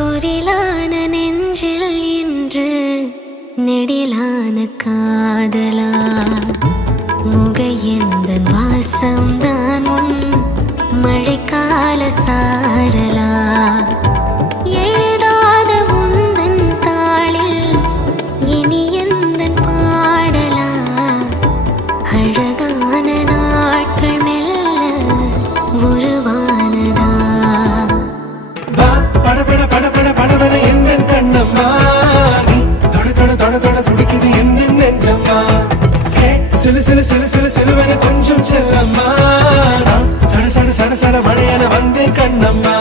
குரிலான நெஞ்சில் இன்று நெடிலான காதலா முகையெந்தன் வாசம்தான் உன் மழைக்கால சாரலா எழுதாத உந்தன் தாளில் இனி எந்தன் பாடலா அழகான நாட்கள் மெல்ல உருவானதா படபட படபட படபட எந்தன் கண்ணம்மா நீ தொட தொட தொட தொட துடிக்குது எந்தன் நெஞ்சம்மா சிலு சிலு சிலு சிலு சிலுவன கொஞ்சம் செல்லம்மா சட சட சட சட மழையான வந்தேன் கண்ணம்மா